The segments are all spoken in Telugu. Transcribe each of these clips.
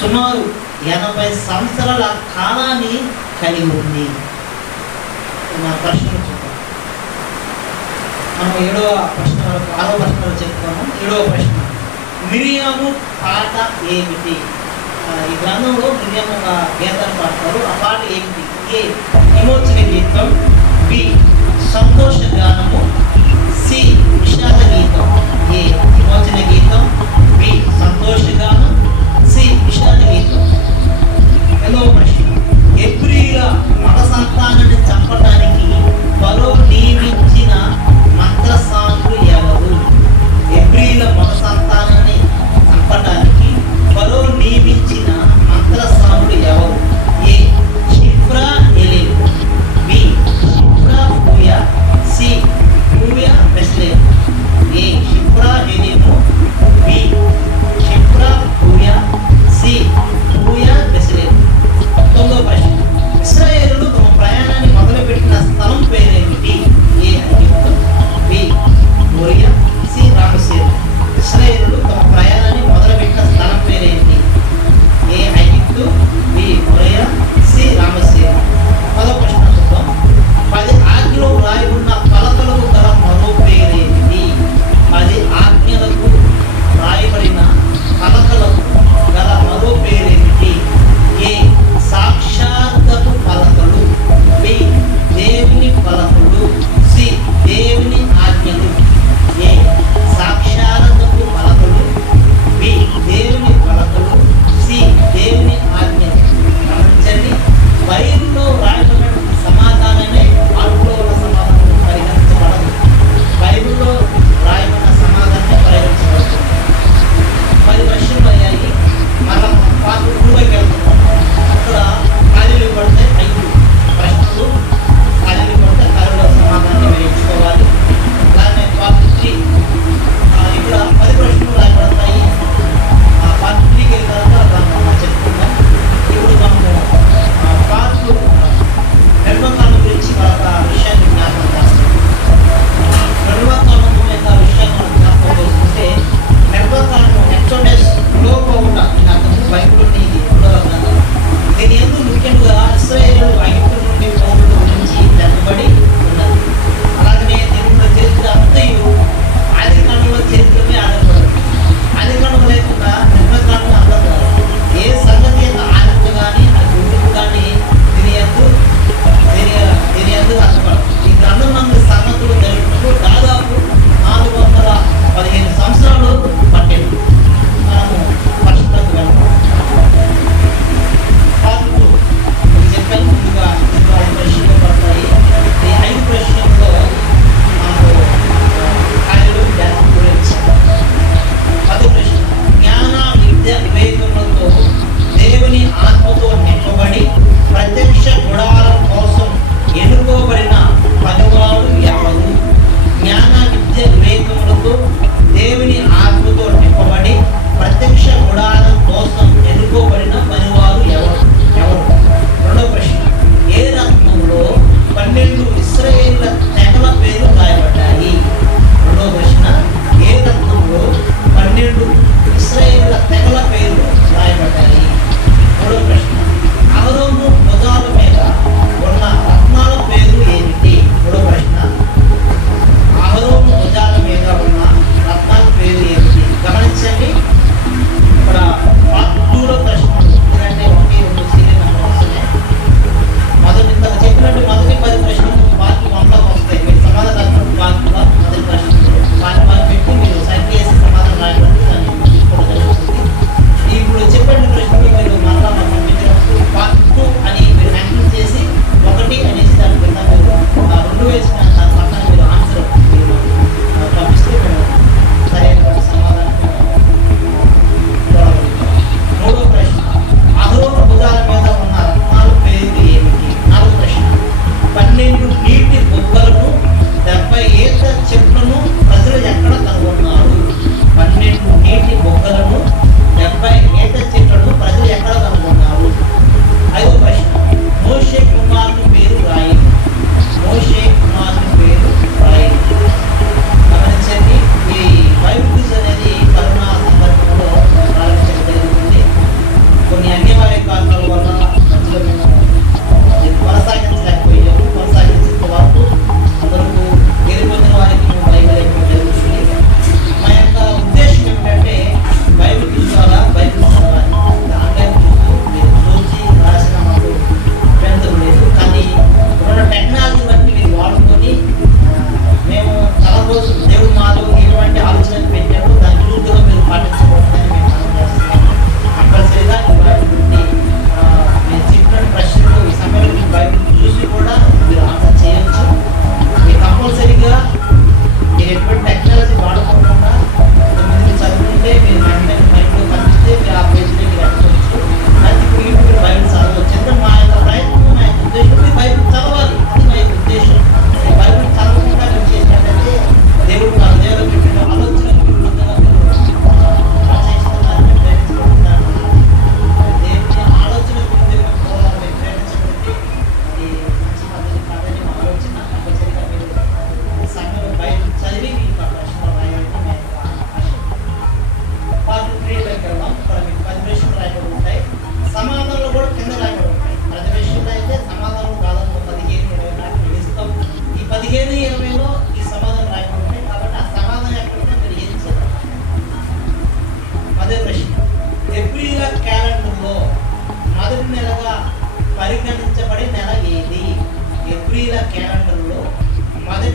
సుమారు 80 సంవత్సరాల కాలాన్ని కలిగి ఉంది. నా ప్రశ్న చూద్దాం. మనం 7వ ప్రశ్న వరకు 6వ ప్రశ్న వరకు చెప్పుకున్నాం. 7వ ప్రశ్న, మిరియాము పాట ఏమిటి? ఈ గ్రంథంలో మిరియాము ఒక గీతాన్ని పాడతారు. ఆ పాట ఏమిటి? ఏ విమోచన గీతం, బి సంతోష గానము, సి విషాద గీతం. ఏ విమోచన గీతం, బి సంతోష గానం, సి విషాద గీతం. 8వ ప్రశ్న, ఎబ్రీల మత సంతానాన్ని చంపడానికి ఫరో నియమించిన మంత్రసానులు ఎవరు? ఎబ్రీల మత సంతానాన్ని చంపడానికి ఫరో నియమించిన మంత్రసానులు ఎవరు? ఏ షిఫ్రా ఎలీం, బి షిఫ్రా పూయా, సి పూయా బెస్లేం. ఏ షిఫ్రా ఎలీము, బి షిఫ్రా పూయా,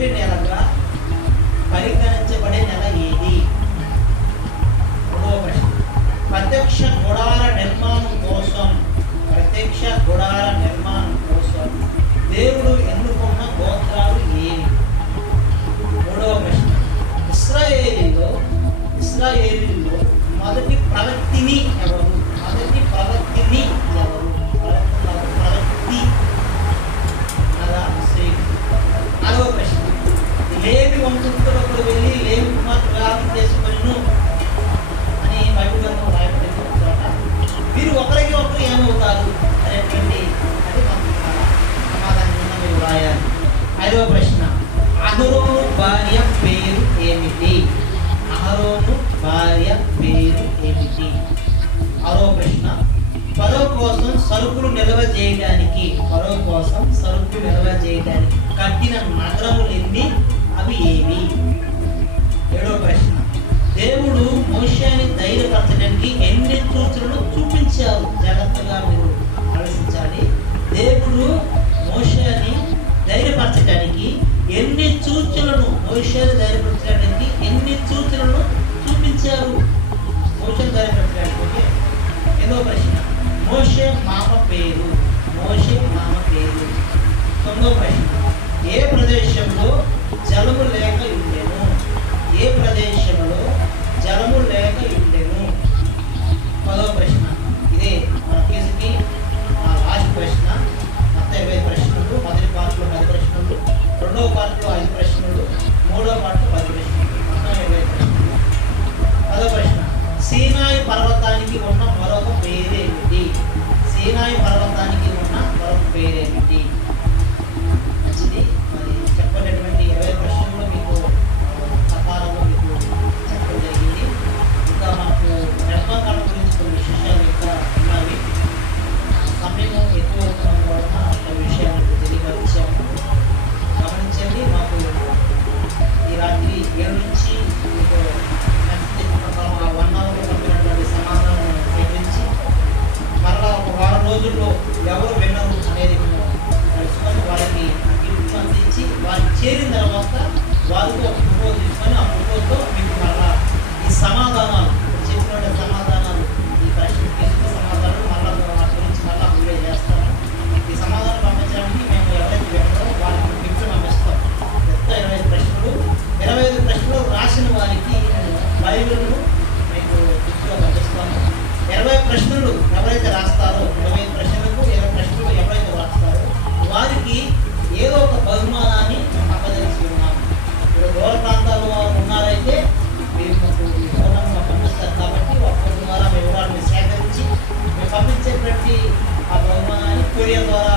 మొదటి నెలగా పరిగణించబడే నెల ఏది? మూడవ ప్రశ్న. ప్రత్యక్ష గుడార నిర్మాణం కోసం దేవుడు ఎన్నుకున్న గోత్రాలు ఏవి? మూడవ ప్రశ్న. ఇశ్రాయేలీలో మొదటి ప్రవక్తిని ఎవరు? ప్రవక్తి అదా స్త్రీ. నాలుగవ ప్రశ్న. లేవి వంశస్థులకు వెళ్ళి లేవి కుమార్తె వివాహం చేసుకొనిను అని బైబిల్ గ్రంథంలో రాయబడింది. వీరు ఒకరికి ఒకరు ఏమవుతారు అనేటువంటి అది మనకు సమాధానం మీరు రాయాలి. ఐదవ ప్రశ్న. అహరోను భార్య పేరు ఏమిటి? ఆరో ప్రశ్న. పరో కోసం సరుకులు నిల్వ చేయడానికి కట్టిన నగరములు ఎన్ని? అవి ఏవి? ఏడవ ప్రశ్న. దేవుడు మోషేని ధైర్యపరచడానికి ఎన్ని సూచనలు చూపించారు? జాగ్రత్తగా మీరు ఆలోచించాలి. దేవుడు మోషేని ధైర్యపరచడానికి ఎన్ని సూచనలను చూపించారు? మోషేని ధైర్యపరచడానికి. ఎన్నో ప్రశ్న. మోషే మామ పేరు. తొమ్మిదో ప్రశ్న. ఏ ప్రదేశంలో జలము లేక ఉండెను? పదో ప్రశ్న. ఇదే మన కేసుకి లాస్ట్ ప్రశ్న. మొత్తం 20 ప్రశ్నలు. మొదటి పార్ట్లో 10 ప్రశ్నలు, రెండవ పార్ట్లో 5 ప్రశ్నలు, మూడవ పార్ట్లో 10 ప్రశ్నలు, మొత్తం 20 ప్రశ్నలు. పదో ప్రశ్న. సీనాయి పర్వతానికి ఉన్న మరొక పేరేమిటి? మంచిది. మరి చెప్పినటువంటి 20 ప్రశ్నలు మీకు సకాలంలో మీకు చెప్పడం జరిగింది. ఇంకా మనకు నిర్మాణాల గురించి కొన్ని విశేషాలు ఇంకా ఉన్నవి. సమయం ఎక్కువ అవుతున్న వలన కొన్ని విషయాలు తెలియపరిచాము. గమనించండి. మాకు ఈ రాత్రి 7 నుంచి మీకు 1 అవర్లో పంపినటువంటి సమాధానం సేకరించి మరలా ఒక వారం రోజుల్లో ఎవరు విన్నరు అనేది మేము తెలుసుకొని వాళ్ళకి గిఫ్ట్ అందించి వాళ్ళు చేరిన తర్వాత వాళ్ళతో ఒక ఫోటో తీసుకొని ఆ ఫోటోతో మీకు మరలా ఈ సమాధానాలు చెప్పిన సమాధానాలు ఈ ప్రశ్నకి సమాధానాలు మరలా వాటి గురించి మరలా అప్లై చేస్తాము. ఈ సమాధానం పంపించడానికి మేము ఎవరైతే విన్నారో వాళ్ళకి గిఫ్ట్ పంపిస్తాం. మొత్తం 25 ప్రశ్నలు. 25 ప్రశ్నలు రాసిన వారికి బైబిల్ను మీకు గిఫ్ట్గా పంపిస్తాము. 20 ప్రశ్నలు ఎవరైతే రాస్తారో 25 ప్రశ్నలకు 20 ప్రశ్నలు ఎవరైతే రాస్తారో వారికి ఏదో ఒక బహుమానాన్ని మేము అప్పగించి ఉన్నాము. ఇప్పుడు దూర ప్రాంతాల్లో ఉన్నారైతే మీరు మాకు ఈ ఫోన్ను పంపిస్తారు కాబట్టి ఒక ఫోన్ ద్వారా మీ వివరాలను సేకరించి మేము పంపించేటువంటి ఆ బహుమానాన్ని కొరియర్ ద్వారా